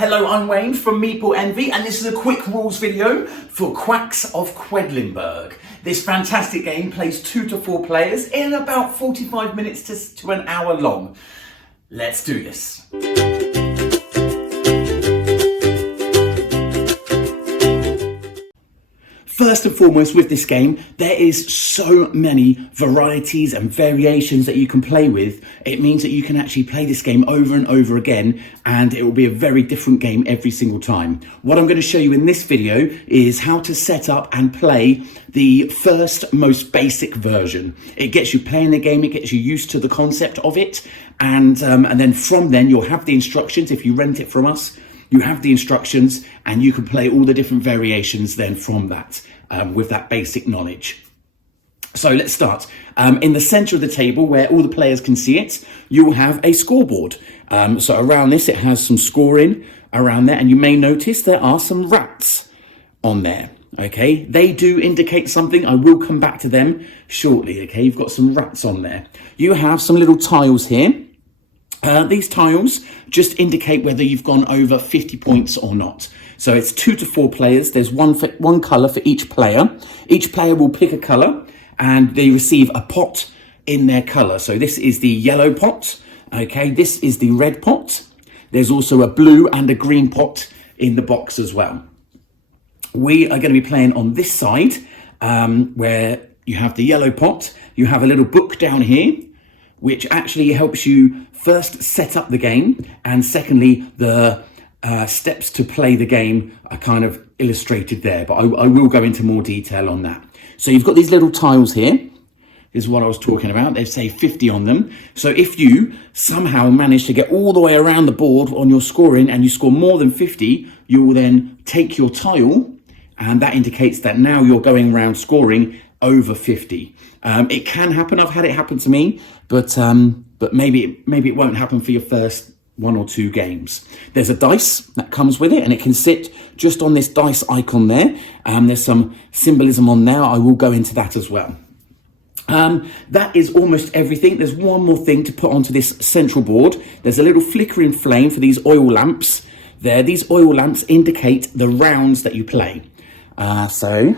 Hello, I'm Wayne from Meeple Envy, and this is a quick rules video for Quacks of Quedlinburg. This fantastic game plays 2 to 4 players in about 45 minutes to an hour long. Let's do this. First and foremost with this game, there is so many varieties and variations that you can play with. It means that you can actually play this game over and over again, and it will be a very different game every single time. What I'm going to show you in this video is how to set up and play the first, most basic version. It gets you playing the game, it gets you used to the concept of it, and then from then you'll have the instructions. If you rent it from us, you have the instructions and you can play all the different variations then from that with that basic knowledge. So let's start. In the center of the table where all the players can see it, you will have a scoreboard. So around this, it has some scoring around there, and you may notice there are some rats on there. Okay, they do indicate something. I will come back to them shortly. Okay, you've got some rats on there. You have some little tiles here. These tiles just indicate whether you've gone over 50 points or not. So it's 2 to 4 players. There's one colour for each player. Each player will pick a colour and they receive a pot in their colour. So this is the yellow pot. Okay, this is the red pot. There's also a blue and a green pot in the box as well. We are going to be playing on this side where you have the yellow pot. You have a little book down here, which actually helps you first set up the game, and secondly, the steps to play the game are kind of illustrated there, but I will go into more detail on that. So you've got these little tiles here. This is what I was talking about. They say 50 on them. So if you somehow manage to get all the way around the board on your scoring and you score more than 50, you will then take your tile, and that indicates that now you're going around scoring over 50. It can happen. I've had it happen to me, but maybe it won't happen for your first 1 or 2 games. There's a dice that comes with it, and it can sit just on this dice icon there. There's some symbolism on there. I will go into that as well. That is almost everything. There's one more thing to put onto this central board. There's a little flickering flame for these oil lamps there. These oil lamps indicate the rounds that you play. So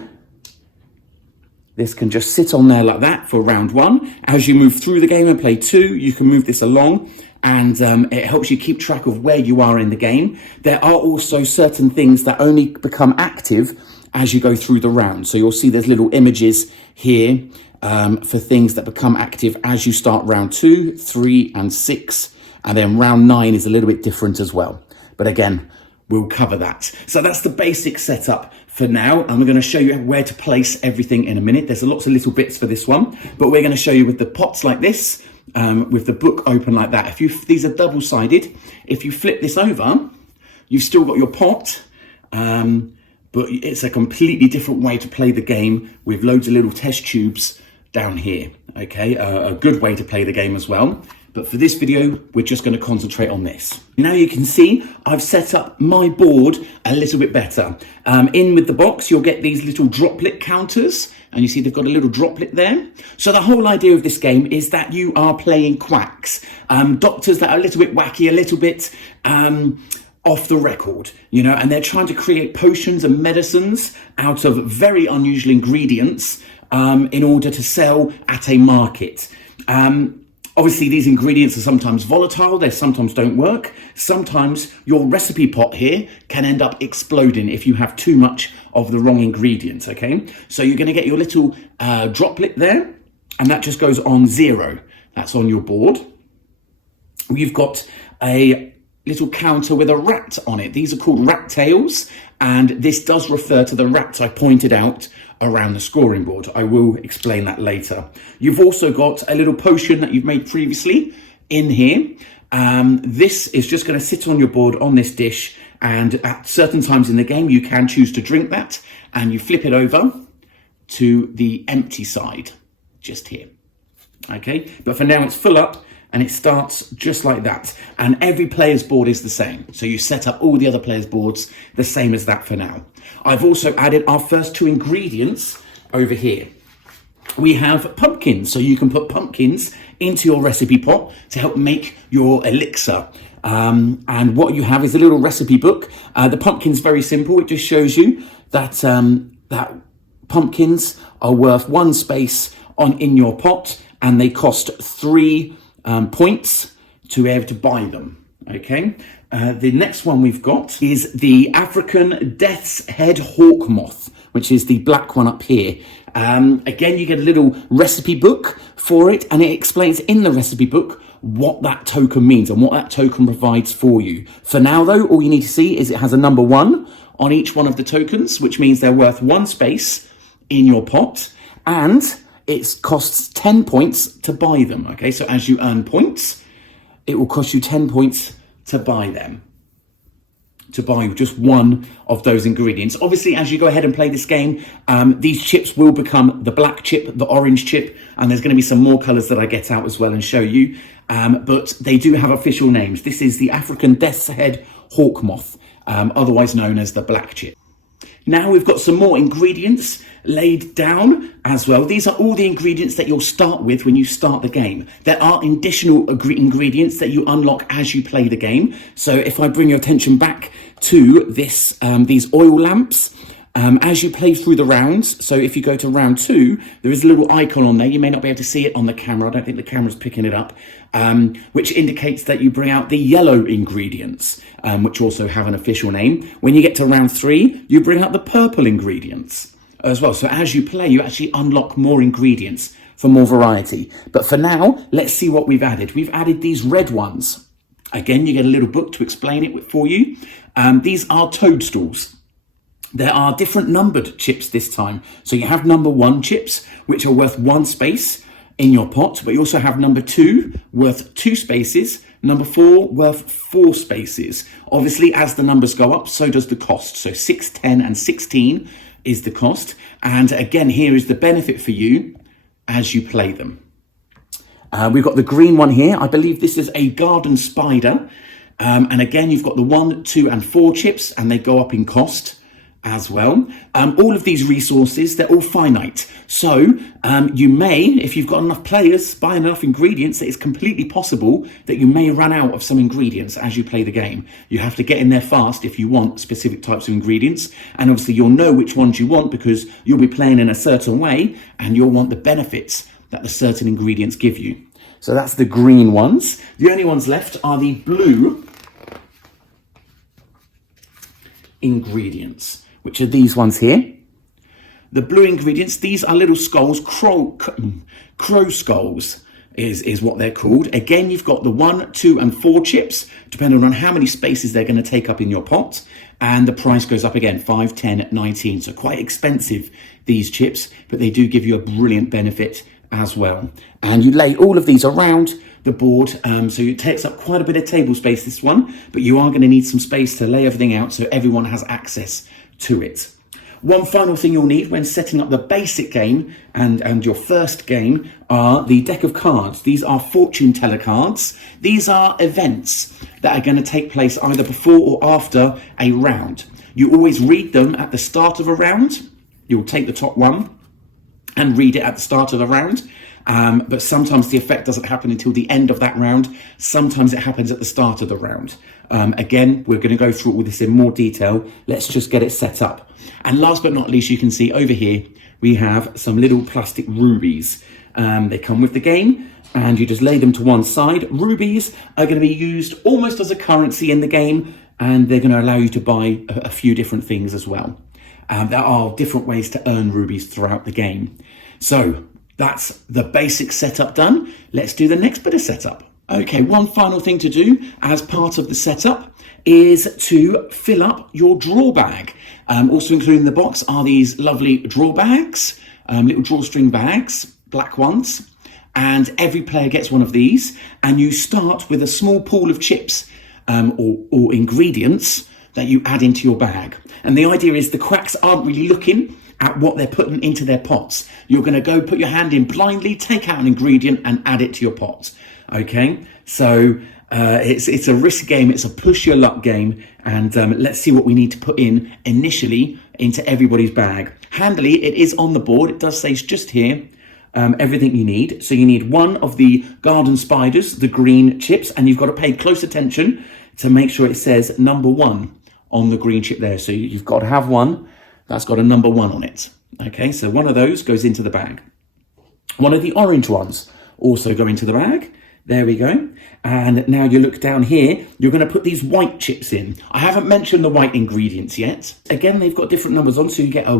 this can just sit on there like that for round 1. As you move through the game and play 2, you can move this along, and it helps you keep track of where you are in the game. There are also certain things that only become active as you go through the round. So you'll see there's little images here for things that become active as you start round 2, 3 and 6. And then round 9 is a little bit different as well. But again, we'll cover that. So that's the basic setup for now. And we're going to show you where to place everything in a minute. There's lots of little bits for this one, but we're going to show you with the pots like this, with the book open like that. These are double-sided. If you flip this over, you've still got your pot, but it's a completely different way to play the game with loads of little test tubes down here. Okay, a good way to play the game as well. But for this video, we're just going to concentrate on this. Now you can see I've set up my board a little bit better. In with the box, you'll get these little droplet counters, and you see they've got a little droplet there. So the whole idea of this game is that you are playing quacks, doctors that are a little bit wacky, a little bit off the record, you know, and they're trying to create potions and medicines out of very unusual ingredients in order to sell at a market. Obviously, these ingredients are sometimes volatile, they sometimes don't work. Sometimes your recipe pot here can end up exploding if you have too much of the wrong ingredients, okay? So you're gonna get your little droplet there, and that just goes on 0. That's on your board. You've got a little counter with a rat on it. These are called rat tails, and this does refer to the rats I pointed out around the scoring board. I will explain that later. You've also got a little potion that you've made previously in here. This is just going to sit on your board on this dish, and at certain times in the game you can choose to drink that, and you flip it over to the empty side just here. Okay, but for now it's full up, and it starts just like that. And every player's board is the same. So you set up all the other players' boards the same as that for now. I've also added our first 2 ingredients over here. We have pumpkins. So you can put pumpkins into your recipe pot to help make your elixir. And what you have is a little recipe book. The pumpkin's very simple. It just shows you that that pumpkins are worth 1 space in your pot, and they cost 3 points to be able to buy them. Okay. The next one we've got is the African Death's Head Hawk Moth, which is the black one up here. Again, you get a little recipe book for it, and it explains in the recipe book what that token means and what that token provides for you. For now, though, all you need to see is it has a number 1 on each one of the tokens, which means they're worth 1 space in your pot, and it costs 10 points to buy them. Okay, so as you earn points, it will cost you 10 points to buy them, to buy just one of those ingredients. Obviously, as you go ahead and play this game, these chips will become the black chip, the orange chip, and there's going to be some more colours that I get out as well and show you. But they do have official names. This is the African Death's Head Hawk Moth, otherwise known as the black chip. Now we've got some more ingredients laid down as well. These are all the ingredients that you'll start with when you start the game. There are additional ingredients that you unlock as you play the game. So if I bring your attention back to this, these oil lamps, as you play through the rounds, so if you go to round 2, there is a little icon on there. You may not be able to see it on the camera. I don't think the camera's picking it up, which indicates that you bring out the yellow ingredients, which also have an official name. When you get to round 3, you bring out the purple ingredients as well. So as you play, you actually unlock more ingredients for more variety. But for now, let's see what we've added. We've added these red ones. Again, you get a little book to explain it for you. These are toadstools. There are different numbered chips this time. So you have number 1 chips, which are worth 1 space in your pot, but you also have number 2 worth 2 spaces, number 4 worth 4 spaces. Obviously, as the numbers go up, so does the cost. So 6, 10, and 16 is the cost. And again, here is the benefit for you as you play them. We've got the green one here. I believe this is a garden spider. And again, you've got the 1, 2, and 4 chips, and they go up in cost as well. All of these resources, they're all finite. So you may, if you've got enough players, buy enough ingredients, that it's completely possible that you may run out of some ingredients as you play the game. You have to get in there fast if you want specific types of ingredients. And obviously you'll know which ones you want because you'll be playing in a certain way and you'll want the benefits that the certain ingredients give you. So that's the green ones. The only ones left are the blue ingredients, which are these ones here. The blue ingredients, these are little skulls, crow skulls is what they're called. Again, you've got the 1, 2, and 4 chips, depending on how many spaces they're going to take up in your pot. And the price goes up again, 5, 10, 19. So quite expensive, these chips, but they do give you a brilliant benefit as well. And you lay all of these around the board, so it takes up quite a bit of table space, this one, but you are going to need some space to lay everything out so everyone has access to it. One final thing you'll need when setting up the basic game and your first game are the deck of cards. These are fortune teller cards. These are events that are going to take place either before or after a round. You always read them at the start of a round. You'll take the top one and read it at the start of the round. But sometimes the effect doesn't happen until the end of that round. Sometimes it happens at the start of the round. Again, we're going to go through all this in more detail. Let's just get it set up. And last but not least, you can see over here, we have some little plastic rubies. They come with the game and you just lay them to one side. Rubies are going to be used almost as a currency in the game, and they're going to allow you to buy a few different things as well. There are different ways to earn rubies throughout the game. So that's the basic setup done. Let's do the next bit of setup. Okay, one final thing to do as part of the setup is to fill up your draw bag. Also included in the box are these lovely draw bags, little drawstring bags, black ones, and every player gets one of these, and you start with a small pool of chips or ingredients that you add into your bag. And the idea is the quacks aren't really looking at what they're putting into their pots. You're going to go put your hand in blindly, take out an ingredient and add it to your pot. Okay, so it's a risk game, it's a push your luck game, and let's see what we need to put in initially into everybody's bag. Handily, it is on the board, it does say it's just here, everything you need. So you need one of the garden spiders, the green chips, and you've got to pay close attention to make sure it says number 1 on the green chip there. So you've got to have one that's got a number 1 on it. Okay, so one of those goes into the bag. One of the orange ones also go into the bag. There we go. And now you look down here, you're going to put these white chips in. I haven't mentioned the white ingredients yet. Again, they've got different numbers on, so you get a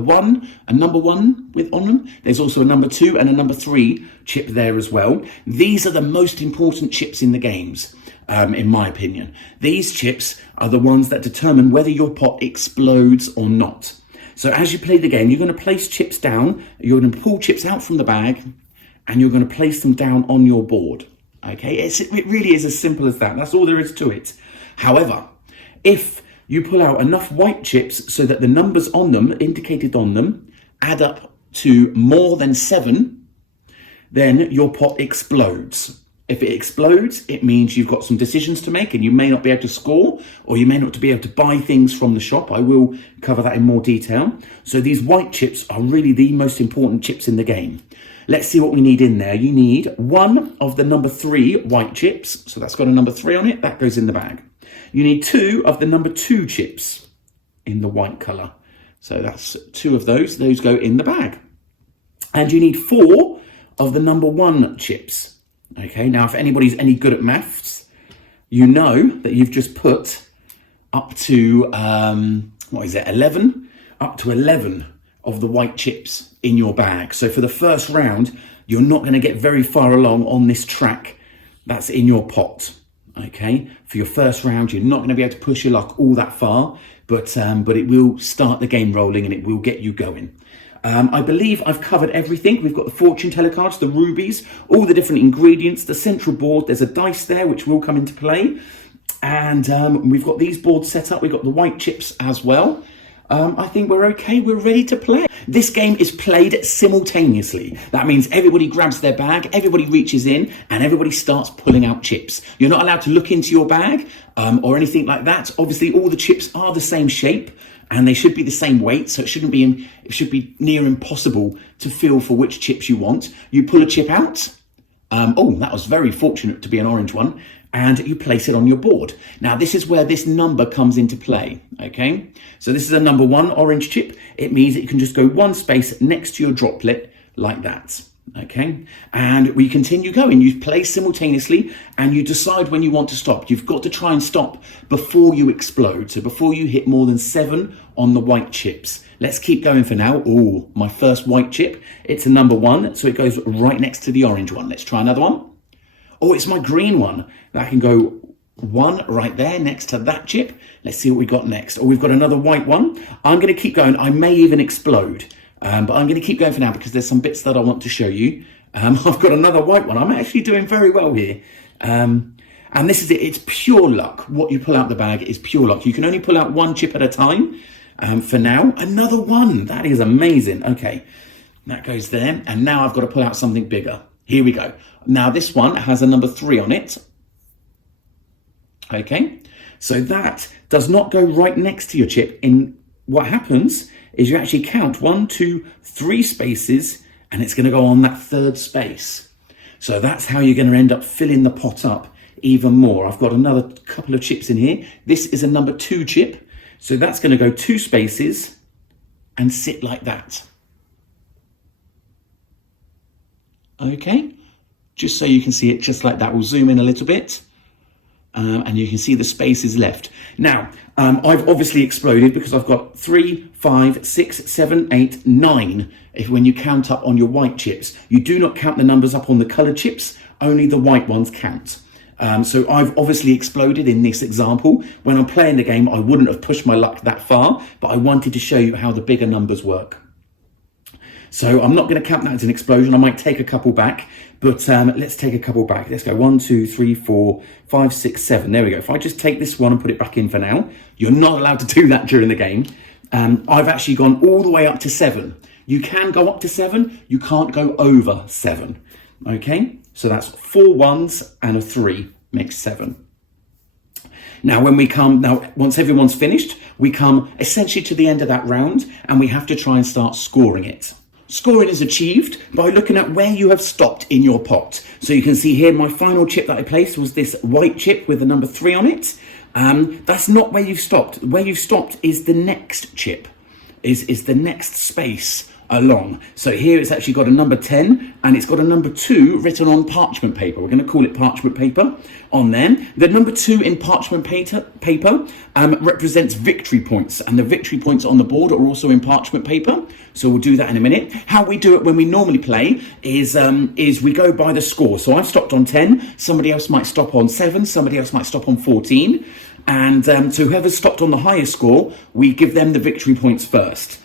number 1 on them. There's also a number 2 and a number 3 chip there as well. These are the most important chips in the games, in my opinion. These chips are the ones that determine whether your pot explodes or not. So as you play the game, you're going to place chips down, you're going to pull chips out from the bag, and you're going to place them down on your board. Okay, it really is as simple as that. That's all there is to it. However, if you pull out enough white chips so that the numbers on them, indicated on them, add up to more than 7, then your pot explodes. If it explodes, it means you've got some decisions to make and you may not be able to score, or you may not be able to buy things from the shop. I will cover that in more detail. So these white chips are really the most important chips in the game. Let's see what we need in there. You need 1 of the number 3 white chips. So that's got a number 3 on it. That goes in the bag. You need 2 of the number 2 chips in the white colour. So that's 2 of those. Those go in the bag. And you need 4 of the number 1 chips. Okay, now if anybody's any good at maths, you know that you've just put up to, 11? Up to 11 of the white chips in your bag. So for the first round, you're not going to get very far along on this track that's in your pot. Okay, for your first round, you're not going to be able to push your luck all that far, but it will start the game rolling and it will get you going. I believe I've covered everything. We've got the fortune teller cards, the rubies, all the different ingredients, the central board. There's a dice there which will come into play, and we've got these boards set up. We've got the white chips as well. I think we're okay. We're ready to play. This game is played simultaneously. That means everybody grabs their bag, everybody reaches in, and everybody starts pulling out chips. You're not allowed to look into your bag or anything like that. Obviously, all the chips are the same shape and they should be the same weight, so it should be near impossible to feel for which chips you want. You pull a chip out. Oh, that was very fortunate to be an orange one. And you place it on your board. Now, this is where this number comes into play, okay? So this is a number 1 orange chip. It means that you can just go 1 space next to your droplet like that, okay? And we continue going. You play simultaneously and you decide when you want to stop. You've got to try and stop before you explode. So before you hit more than 7 on the white chips. Let's keep going for now. Oh, my first white chip. It's a number 1, so it goes right next to the orange one. Let's try another one. Oh, it's my green one. That can go 1 right there next to that chip. Let's see what we got next. Oh, we've got another white one. I'm going to keep going. I may even explode, but I'm going to keep going for now because there's some bits that I want to show you. I've got another white one. I'm actually doing very well here. And this is it. It's pure luck. What you pull out the bag is pure luck. You can only pull out 1 chip at a time. For now, another 1. That is amazing. Okay, that goes there. And now I've got to pull out something bigger. Here we go. Now this one has a number 3 on it. Okay, so that does not go right next to your chip. In what happens is you actually count 1, 2, 3 spaces, and it's going to go on that 3rd space. So that's how you're going to end up filling the pot up even more. I've got another couple of chips in here. This is a number 2 chip, so that's going to go 2 spaces and sit like that. Okay, just so you can see it just like that. We'll zoom in a little bit and you can see the spaces left. Now, I've obviously exploded because I've got 3, 5, 6, 7, 8, 9. When you count up on your white chips, you do not count the numbers up on the coloured chips, only the white ones count. So I've obviously exploded in this example. When I'm playing the game, I wouldn't have pushed my luck that far, but I wanted to show you how the bigger numbers work. So I'm not going to count that as an explosion. I might take a couple back, but let's take a couple back. Let's go 1, 2, 3, 4, 5, 6, 7. There we go. If I just take this one and put it back in for now, you're not allowed to do that during the game. I've actually gone all the way up to 7. You can go up to 7. You can't go over 7. Okay, so that's 4 1s and a 3 makes 7. Now, once everyone's finished, we come essentially to the end of that round and we have to try and start scoring it. Scoring is achieved by looking at where you have stopped in your pot. So you can see here my final chip that I placed was this white chip with the number 3 on it. That's not where you've stopped. Where you've stopped is the next chip, is the next space along. So here it's actually got a number 10 and it's got a number 2 written on parchment paper. We're going to call it parchment paper on there. The number 2 in parchment paper represents victory points, and the victory points on the board are also in parchment paper. So we'll do that in a minute. How we do it when we normally play is we go by the score. So I've stopped on 10, somebody else might stop on 7, somebody else might stop on 14. And so whoever's stopped on the highest score, we give them the victory points first.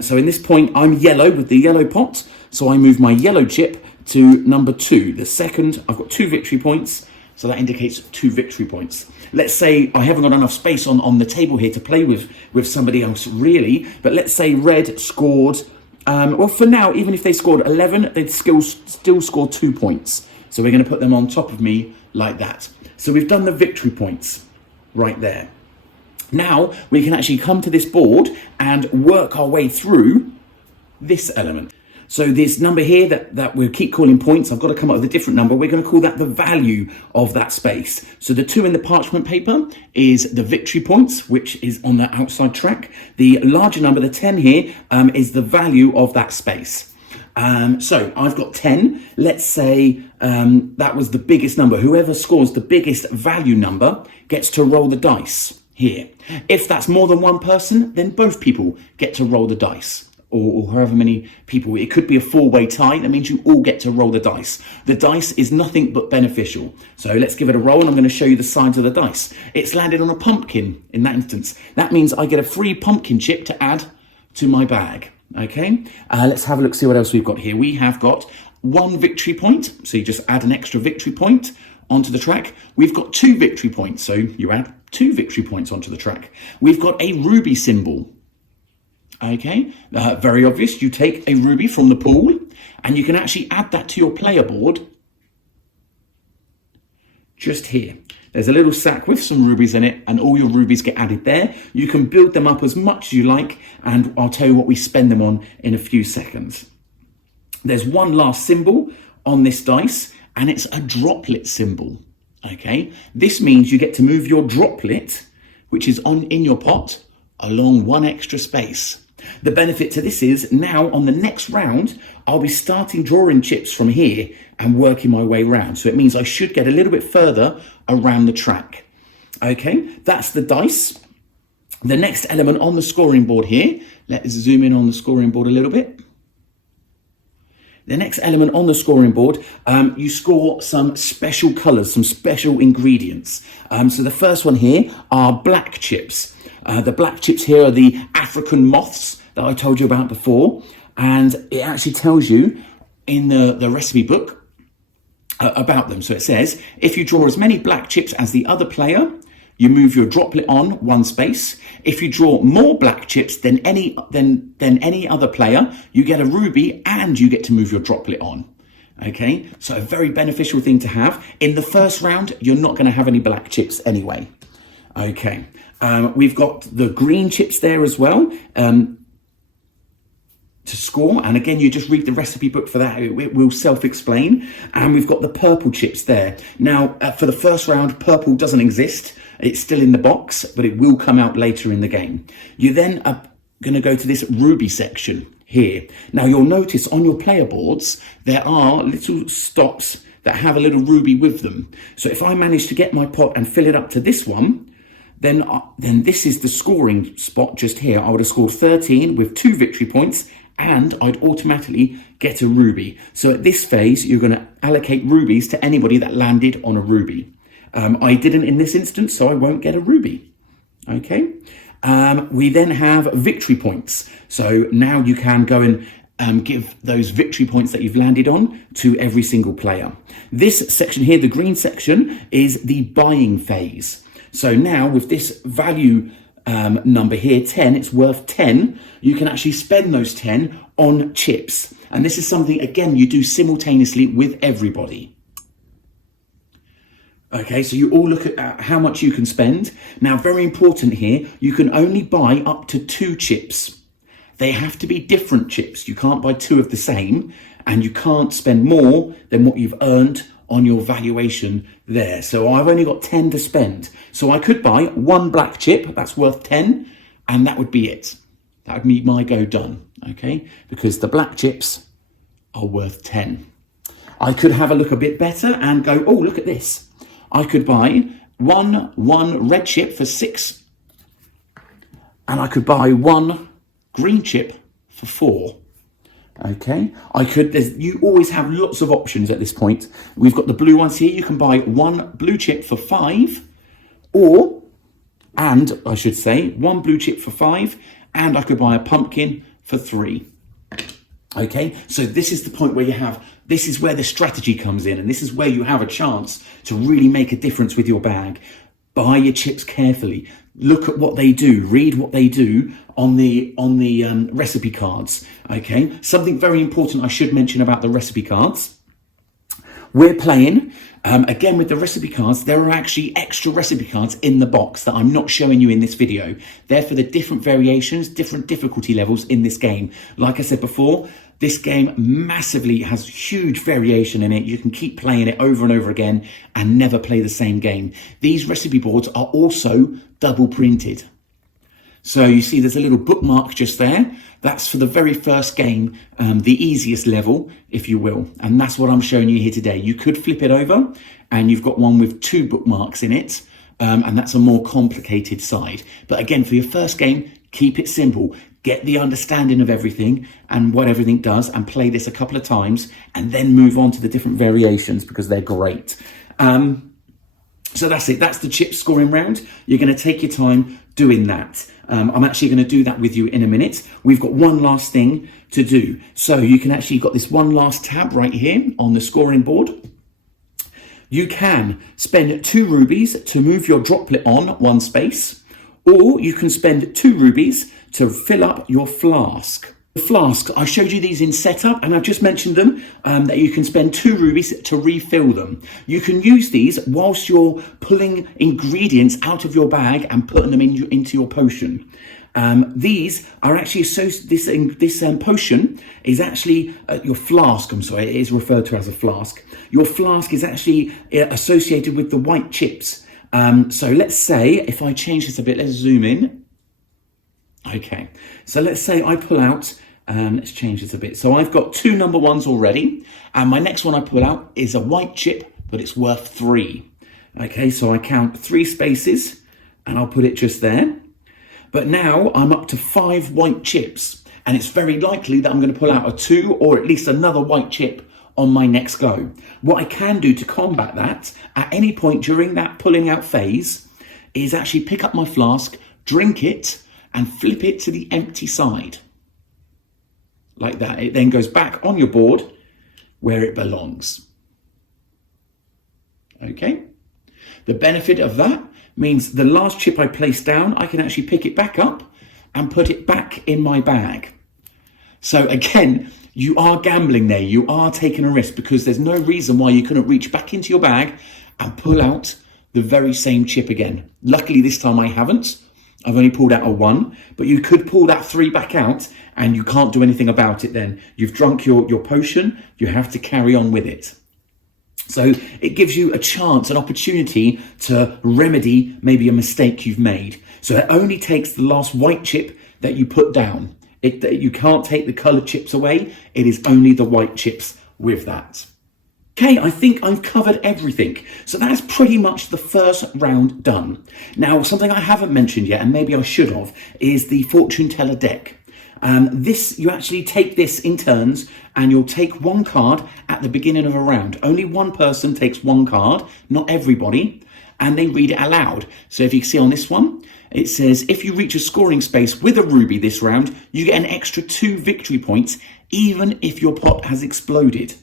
So in this point, I'm yellow with the yellow pot. So I move my yellow chip to number 2. The second, I've got 2 victory points. So that indicates 2 victory points. Let's say I haven't got enough space on the table here to play with somebody else really. But let's say red scored, well for now, even if they scored 11, they'd still score 2 points. So we're going to put them on top of me like that. So we've done the victory points right there. Now we can actually come to this board and work our way through this element. So this number here that we'll keep calling points, I've got to come up with a different number. We're going to call that the value of that space. So the 2 in the parchment paper is the victory points, which is on the outside track. The larger number, the 10 here, is the value of that space. So I've got 10. Let's say that was the biggest number. Whoever scores the biggest value number gets to roll the dice here. If that's more than one person, then both people get to roll the dice, or however many people. It could be a 4-way tie. That means you all get to roll the dice. The dice is nothing but beneficial. So let's give it a roll, and I'm going to show you the sides of the dice. It's landed on a pumpkin in that instance. That means I get a free pumpkin chip to add to my bag. Okay, let's have a look, see what else we've got here. We have got 1 victory point, so you just add an extra victory point onto the track. We've got 2 victory points, so you add 2 victory points onto the track. We've got a ruby symbol. Okay, very obvious. You take a ruby from the pool and you can actually add that to your player board just here. There's a little sack with some rubies in it and all your rubies get added there. You can build them up as much as you like, and I'll tell you what we spend them on in a few seconds. There's one last symbol on this dice, and it's a droplet symbol. Okay, this means you get to move your droplet, which is in your pot, along 1 extra space. The benefit to this is now on the next round, I'll be starting drawing chips from here and working my way around. So it means I should get a little bit further around the track. Okay, that's the dice. The next element on the scoring board here, let's zoom in on the scoring board a little bit. The next element on the scoring board, you score some special colours, some special ingredients. So the first one here are black chips. The black chips here are the African moths that I told you about before. And it actually tells you in the recipe book about them. So it says, if you draw as many black chips as the other player, you move your droplet on 1 space. If you draw more black chips than any other player, you get a ruby and you get to move your droplet on. Okay, so a very beneficial thing to have. In the first round, you're not going to have any black chips anyway. Okay, we've got the green chips there as well to score, and again you just read the recipe book for that, it will self-explain. And we've got the purple chips there. Now for the first round, purple doesn't exist, it's still in the box, but it will come out later in the game. You then are going to go to this ruby section here. Now you'll notice on your player boards there are little stops that have a little ruby with them. So if I manage to get my pot and fill it up to this one, then this is the scoring spot just here. I would have scored 13 with 2 victory points, and I'd automatically get a ruby. So at this phase, you're going to allocate rubies to anybody that landed on a ruby. I didn't in this instance, so I won't get a ruby. Okay. We then have victory points. So now you can go and give those victory points that you've landed on to every single player. This section here, the green section, is the buying phase. So now with this value number here, 10, it's worth 10. You can actually spend those 10 on chips. And this is something, again, you do simultaneously with everybody. Okay, so you all look at how much you can spend. Now, very important here, you can only buy up to 2 chips. they have to be different chips. You can't buy two of the same, and you can't spend more than what you've earned on your valuation there. So I've only got 10 to spend. So I could buy one black chip, that's worth 10, and that would be it. That would be my go done, okay? Because the black chips are worth 10. I could have a look a bit better and go, oh, look at this. I could buy one red chip for 6, and I could buy one green chip for 4. Okay, you always have lots of options at this point. We've got the blue ones here. You can buy one blue chip for 5, and I should say, one blue chip for 5, and I could buy a pumpkin for 3. Okay, so this is the point where this is where the strategy comes in, and this is where you have a chance to really make a difference with your bag. Buy your chips carefully. Look at what they do. Read what they do on the recipe cards. Okay. Something very important I should mention about the recipe cards. We're playing again with the recipe cards. There are actually extra recipe cards in the box that I'm not showing you in this video. They're for the different variations, different difficulty levels in this game. Like I said before, this game massively has huge variation in it. You can keep playing it over and over again and never play the same game. These recipe boards are also double printed. So you see there's a little bookmark just there. That's for the very first game, the easiest level, if you will. And that's what I'm showing you here today. You could flip it over and you've got one with 2 bookmarks in it. And that's a more complicated side. But again, for your first game, keep it simple. Get the understanding of everything and what everything does, and play this a couple of times and then move on to the different variations because they're great. So that's it. That's the chip scoring round. You're going to take your time doing that. I'm actually going to do that with you in a minute. We've got one last thing to do. So you can actually got this one last tab right here on the scoring board. You can spend 2 rubies to move your droplet on 1 space, or you can spend 2 rubies to fill up your flask. The flask, I showed you these in setup, and I've just mentioned them, that you can spend 2 rubies to refill them. You can use these whilst you're pulling ingredients out of your bag and putting them into your potion. These are actually, this potion is actually, your flask, I'm sorry, it is referred to as a flask. Your flask is actually associated with the white chips. So let's say, if I change this a bit, let's zoom in. Okay, so let's say I pull out, let's change this a bit. So I've got 2 number 1s already, and my next one I pull out is a white chip, but it's worth 3. Okay, so I count 3 spaces, and I'll put it just there. But now I'm up to 5 white chips, and it's very likely that I'm going to pull out a 2 or at least another white chip on my next go. What I can do to combat that at any point during that pulling out phase is actually pick up my flask, drink it, and flip it to the empty side. Like that. It then goes back on your board where it belongs. Okay? The benefit of that means the last chip I place down, I can actually pick it back up and put it back in my bag. So again, you are gambling there. You are taking a risk because there's no reason why you couldn't reach back into your bag and pull out the very same chip again. Luckily, this time I haven't. I've only pulled out a 1, but you could pull that 3 back out and you can't do anything about it then. You've drunk your potion, you have to carry on with it. So it gives you a chance, an opportunity to remedy maybe a mistake you've made. So it only takes the last white chip that you put down. You can't take the coloured chips away. It is only the white chips with that. Okay, I think I've covered everything. So that's pretty much the first round done. Now, something I haven't mentioned yet, and maybe I should have, is the fortune teller deck. You actually take this in turns, and you'll take 1 card at the beginning of a round. Only 1 person takes 1 card, not everybody, and they read it aloud. So if you can see on this one, it says, if you reach a scoring space with a ruby this round, you get an extra 2 victory points, even if your pot has exploded.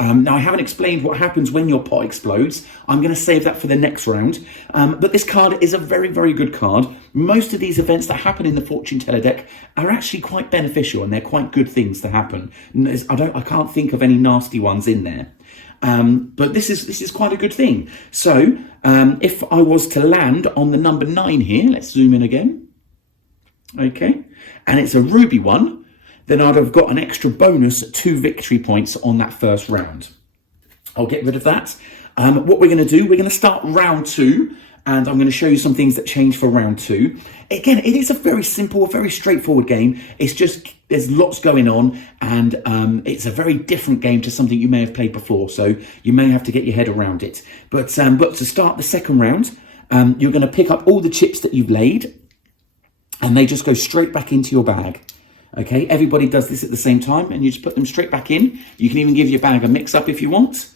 Now, I haven't explained what happens when your pot explodes. I'm going to save that for the next round. But this card is a very, very good card. Most of these events that happen in the fortune teller deck are actually quite beneficial, and they're quite good things to happen. I can't think of any nasty ones in there. But this is quite a good thing. So if I was to land on the number 9 here, let's zoom in again. Okay, and it's a ruby one, then I'd have got an extra bonus 2 victory points on that first round. I'll get rid of that. What we're going to do, we're going to start round 2, and I'm going to show you some things that change for round 2. Again, it is a very simple, very straightforward game. It's just, there's lots going on, and it's a very different game to something you may have played before, so you may have to get your head around it. But to start the second round, you're going to pick up all the chips that you've laid, and they just go straight back into your bag. Okay, everybody does this at the same time, and you just put them straight back in. You can even give your bag a mix-up if you want.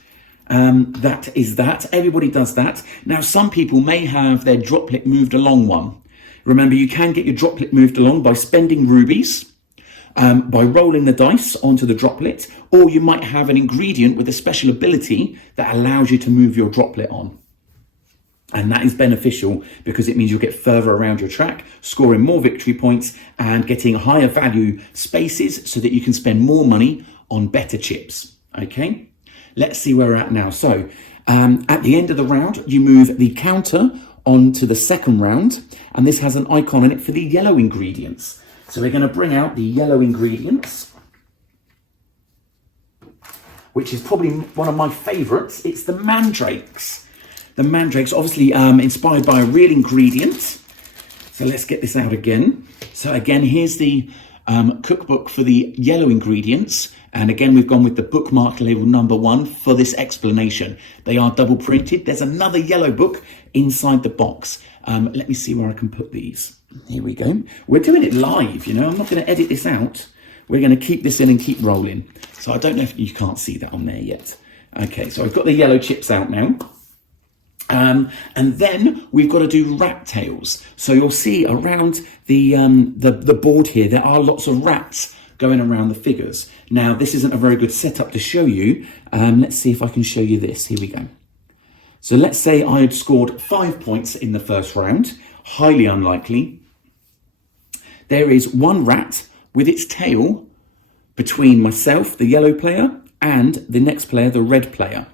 That is that. Everybody does that. Now, some people may have their droplet moved along one. Remember, you can get your droplet moved along by spending rubies, by rolling the dice onto the droplet, or you might have an ingredient with a special ability that allows you to move your droplet on. And that is beneficial because it means you'll get further around your track, scoring more victory points and getting higher value spaces so that you can spend more money on better chips. Okay, let's see where we're at now. So at the end of the round, you move the counter onto the second round, and this has an icon in it for the yellow ingredients. So we're going to bring out the yellow ingredients, which is probably one of my favorites. It's the mandrakes. The mandrakes, obviously inspired by a real ingredient. So let's get this out again. So again, here's the cookbook for the yellow ingredients. And again, we've gone with the bookmark label number 1 for this explanation. They are double printed. There's another yellow book inside the box. Let me see where I can put these. Here we go. We're doing it live, you know. I'm not going to edit this out. We're going to keep this in and keep rolling. So I don't know if you can't see that on there yet. Okay, so I've got the yellow chips out now. And then we've got to do rat tails. So you'll see around the board here, there are lots of rats going around the figures. Now, this isn't a very good setup to show you. Let's see if I can show you this. Here we go. So let's say I had scored 5 points in the first round. Highly unlikely. There is one rat with its tail between myself, the yellow player, and the next player, the red player.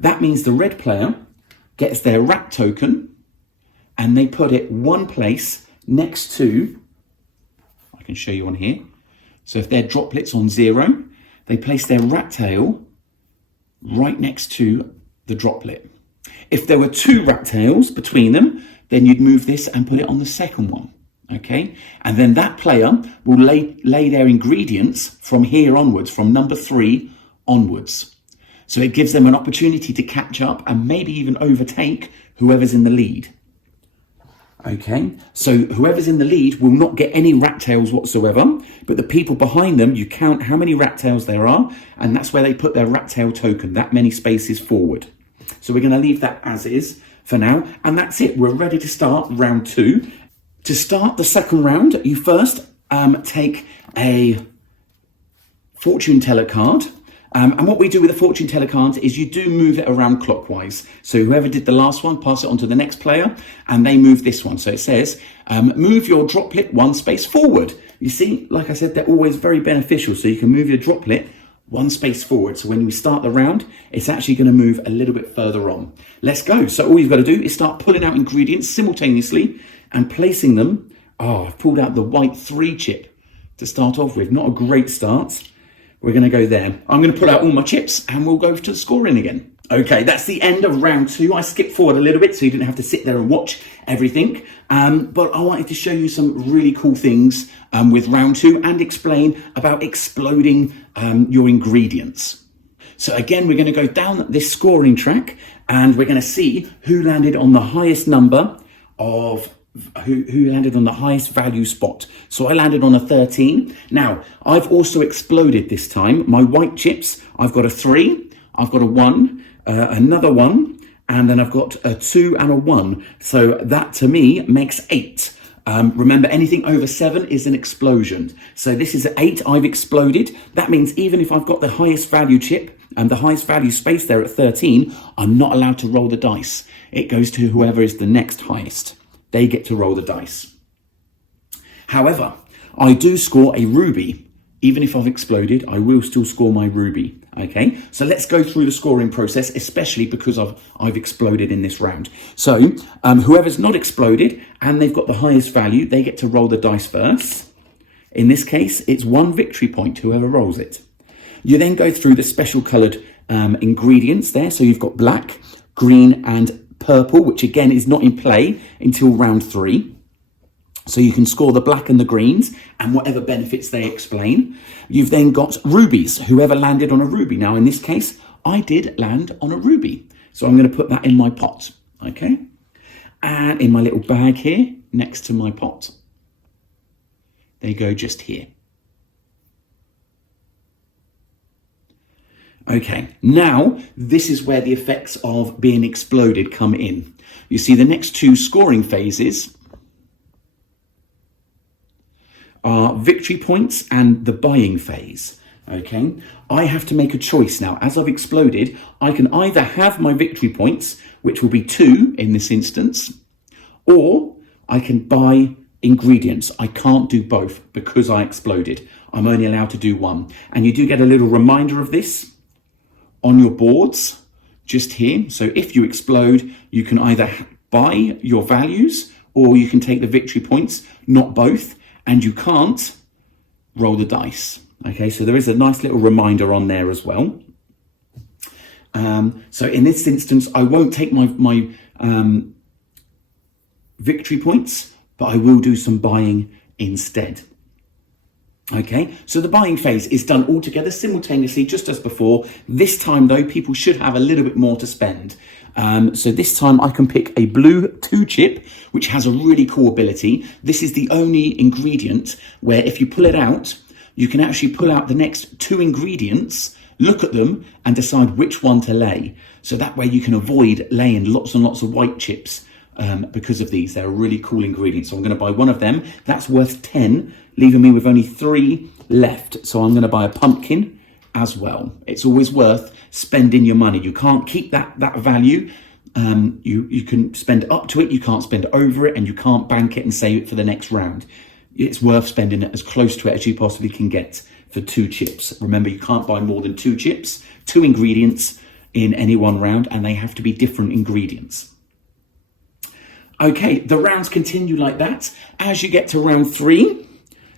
That means the red player gets their rat token and they put it one place next to, I can show you on here. So if their droplet's on 0, they place their rat tail right next to the droplet. If there were 2 rat tails between them, then you'd move this and put it on the second one. Okay, and then that player will lay their ingredients from here onwards, from number 3 onwards. So it gives them an opportunity to catch up and maybe even overtake whoever's in the lead. Okay, so whoever's in the lead will not get any rat tails whatsoever, but the people behind them, you count how many rat tails there are, and that's where they put their rat tail token, that many spaces forward. So we're going to leave that as is for now, and that's it. We're ready to start round 2. To start the second round, you first take a fortune teller card. And what we do with the fortune teller cards is you do move it around clockwise. So whoever did the last one, pass it on to the next player, and they move this one. So it says, move your droplet 1 space forward. You see, like I said, they're always very beneficial. So you can move your droplet 1 space forward. So when we start the round, it's actually going to move a little bit further on. Let's go. So all you've got to do is start pulling out ingredients simultaneously and placing them. Oh, I've pulled out the white 3 chip to start off with. Not a great start. We're going to go there. I'm going to pull out all my chips and we'll go to scoring again. Okay, that's the end of round 2. I skipped forward a little bit so you didn't have to sit there and watch everything. But I wanted to show you some really cool things with round 2 and explain about exploding your ingredients. So again, we're going to go down this scoring track and we're going to see who landed on the highest number of who landed on the highest value spot. So I landed on a 13. Now, I've also exploded this time. My white chips, I've got a 3, I've got a 1, another 1, and then I've got a 2 and a 1. So that to me makes 8. Remember, anything over 7 is an explosion. So this is 8, I've exploded. That means even if I've got the highest value chip and the highest value space there at 13, I'm not allowed to roll the dice. It goes to whoever is the next highest. They get to roll the dice. However, I do score a ruby even if I've exploded, I will still score my ruby. Okay, so let's go through the scoring process, especially because I've exploded in this round. So whoever's not exploded and they've got the highest value, they get to roll the dice first. In this case, it's 1 victory point, whoever rolls it. You then go through the special coloured ingredients there. So you've got black, green and purple, which again is not in play until round 3. So you can score the black and the greens and whatever benefits they explain. You've then got rubies, whoever landed on a ruby. Now, in this case, I did land on a ruby. So I'm going to put that in my pot, okay? And in my little bag here, next to my pot. They go just here. Okay, now this is where the effects of being exploded come in. You see the next 2 scoring phases are victory points and the buying phase. Okay, I have to make a choice now. As I've exploded, I can either have my victory points, which will be 2 in this instance, or I can buy ingredients. I can't do both because I exploded. I'm only allowed to do 1. And you do get a little reminder of this on your boards just here. So if you explode, you can either buy your values or you can take the victory points, not both. And you can't roll the dice. Okay, so there is a nice little reminder on there as well. So in this instance, I won't take my victory points, but I will do some buying instead. Okay, so the buying phase is done all together simultaneously, just as before. This time though, people should have a little bit more to spend. So this time I can pick a blue 2 chip, which has a really cool ability. This is the only ingredient where if you pull it out, you can actually pull out the next 2 ingredients, look at them and decide which one to lay. So that way you can avoid laying lots and lots of white chips because of these. They're a really cool ingredient. So I'm going to buy one of them. That's worth 10, leaving me with only 3 left. So I'm going to buy a pumpkin as well. It's always worth spending your money. You can't keep that value. You can spend up to it, you can't spend over it, and you can't bank it and save it for the next round. It's worth spending it as close to it as you possibly can get for 2 chips. Remember, you can't buy more than 2 chips, 2 ingredients in any one round, and they have to be different ingredients. Okay, the rounds continue like that. As you get to round 3,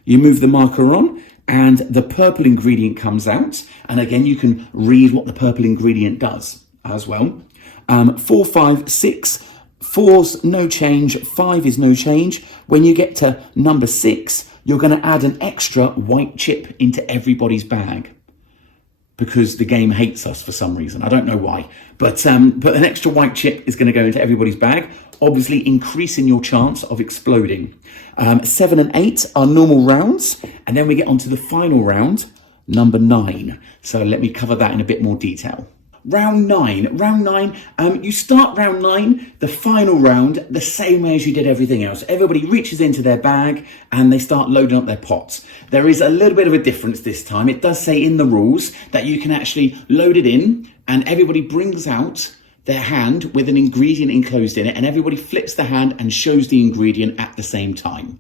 you move the marker on and the purple ingredient comes out. And again, you can read what the purple ingredient does as well. 4, 5, 6, 4's no change, 5 is no change. When you get to number 6, you're going to add an extra white chip into everybody's bag because the game hates us for some reason. I don't know why, but an extra white chip is going to go into everybody's bag, obviously increasing your chance of exploding. 7 and 8 are normal rounds, and then we get on to the final round, number 9. So let me cover that in a bit more detail. Round 9, you start round 9, the final round, the same way as you did everything else. Everybody reaches into their bag and they start loading up their pots. There is a little bit of a difference this time. It does say in the rules that you can actually load it in and everybody brings out their hand with an ingredient enclosed in it and everybody flips the hand and shows the ingredient at the same time.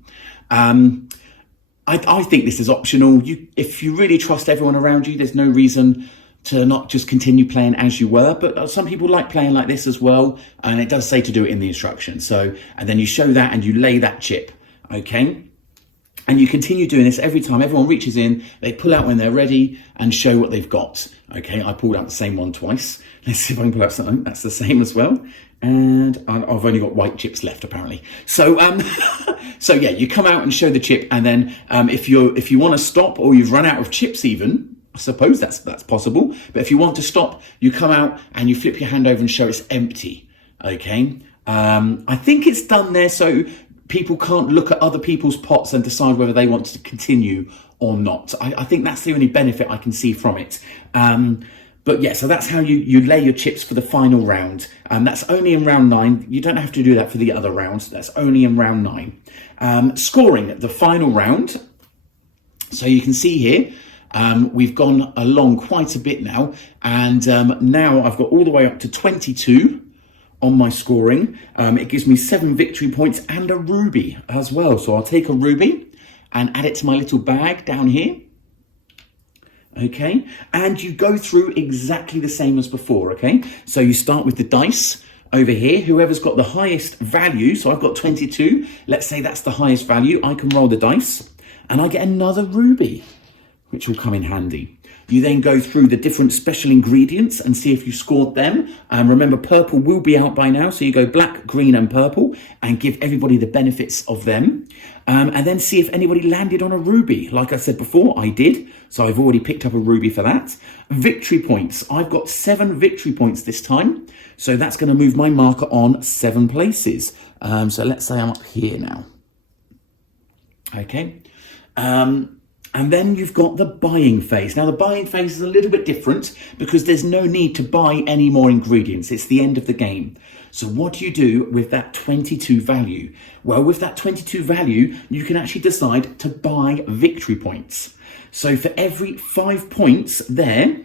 I think this is optional. If you really trust everyone around you, there's no reason to not just continue playing as you were, but some people like playing like this as well, and it does say to do it in the instructions. So, and then you show that and you lay that chip, okay? And you continue doing this every time everyone reaches in, they pull out when they're ready and show what they've got, okay? I pulled out the same one twice. Let's see if I can pull out something that's the same as well. And I've only got white chips left apparently. So, so yeah, you come out and show the chip, and then if you want to stop or you've run out of chips even, I suppose that's possible. But if you want to stop, you come out and you flip your hand over and show it's empty. Okay. I think it's done there so people can't look at other people's pots and decide whether they want to continue or not. I think that's the only benefit I can see from it. But yeah, so that's how you lay your chips for the final round. That's only in round 9. You don't have to do that for the other rounds. That's only in round 9. Scoring the final round. So you can see here, we've gone along quite a bit now, and now I've got all the way up to 22 on my scoring. It gives me 7 victory points and a ruby as well. So I'll take a ruby and add it to my little bag down here. Okay, and you go through exactly the same as before. Okay, so you start with the dice over here. Whoever's got the highest value, so I've got 22, let's say that's the highest value, I can roll the dice and I get another ruby, which will come in handy. You then go through the different special ingredients and see if you scored them. And remember, purple will be out by now. So you go black, green and purple and give everybody the benefits of them. And then see if anybody landed on a ruby. Like I said before, I did. So I've already picked up a ruby for that. Victory points. I've got 7 victory points this time. So that's going to move my marker on 7 places. So let's say I'm up here now. Okay. And then you've got the buying phase. Now the buying phase is a little bit different because there's no need to buy any more ingredients. It's the end of the game. So what do you do with that 22 value? Well, with that 22 value, you can actually decide to buy victory points. So for every 5 points there,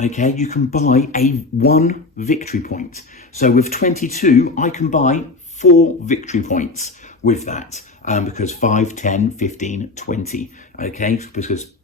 okay, you can buy 1 victory point. So with 22, I can buy 4 victory points with that. Because 5, 10, 15, 20, okay? Because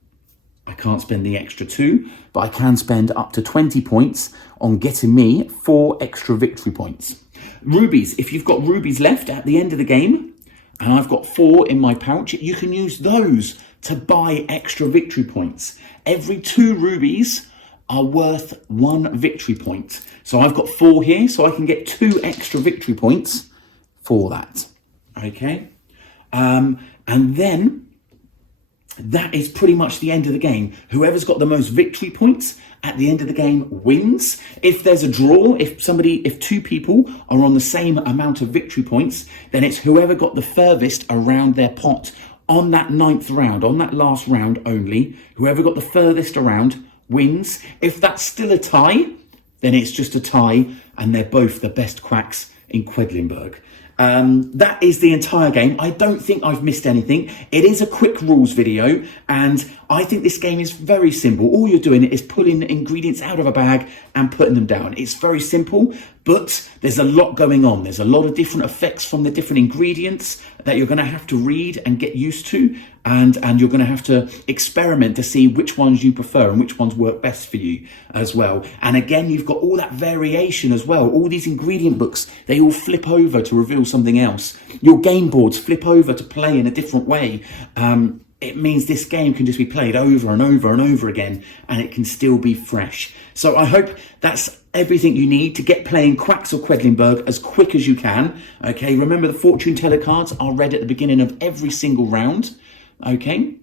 I can't spend the extra 2, but I can spend up to 20 points on getting me 4 extra victory points. Rubies, if you've got rubies left at the end of the game, and I've got 4 in my pouch, you can use those to buy extra victory points. Every 2 rubies are worth 1 victory point. So I've got 4 here, so I can get 2 extra victory points for that, okay? And then that is pretty much the end of the game. Whoever's got the most victory points at the end of the game wins. If there's a draw, if 2 people are on the same amount of victory points, then it's whoever got the furthest around their pot on that 9th round, on that last round only. Whoever got the furthest around wins. If that's still a tie, then it's just a tie and they're both the best quacks in Quedlinburg. That is the entire game. I don't think I've missed anything. It is a quick rules video and I think this game is very simple. All you're doing is pulling ingredients out of a bag and putting them down. It's very simple, but there's a lot going on. There's a lot of different effects from the different ingredients that you're going to have to read and get used to, and you're going to have to experiment to see which ones you prefer and which ones work best for you as well. And again, you've got all that variation as well. All these ingredient books, they all flip over to reveal something else. Your game boards flip over to play in a different way. It means this game can just be played over and over and over again, and it can still be fresh. So I hope that's everything you need to get playing Quacks of Quedlinburg as quick as you can. Okay, remember the fortune teller cards are read at the beginning of every single round. Okay,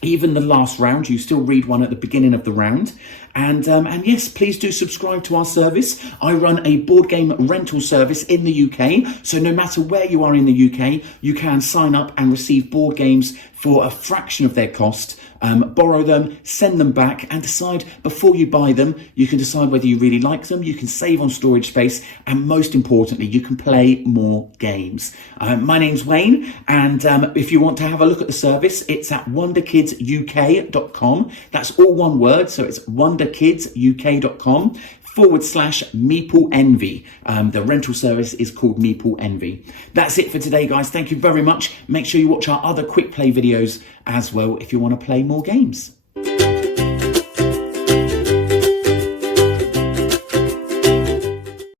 even the last round, you still read one at the beginning of the round. And yes, please do subscribe to our service. I run a board game rental service in the UK. So no matter where you are in the UK, you can sign up and receive board games for a fraction of their cost. Borrow them, send them back, and decide before you buy them. You can decide whether you really like them. You can save on storage space, and most importantly, you can play more games. My name's Wayne, and if you want to have a look at the service, it's at wonderkidsuk.com. That's all one word, so it's wonderkidsuk.com/Meeple Envy. The rental service is called Meeple Envy. That's it for today, guys. Thank you very much. Make sure you watch our other quick play videos as well if you want to play more games.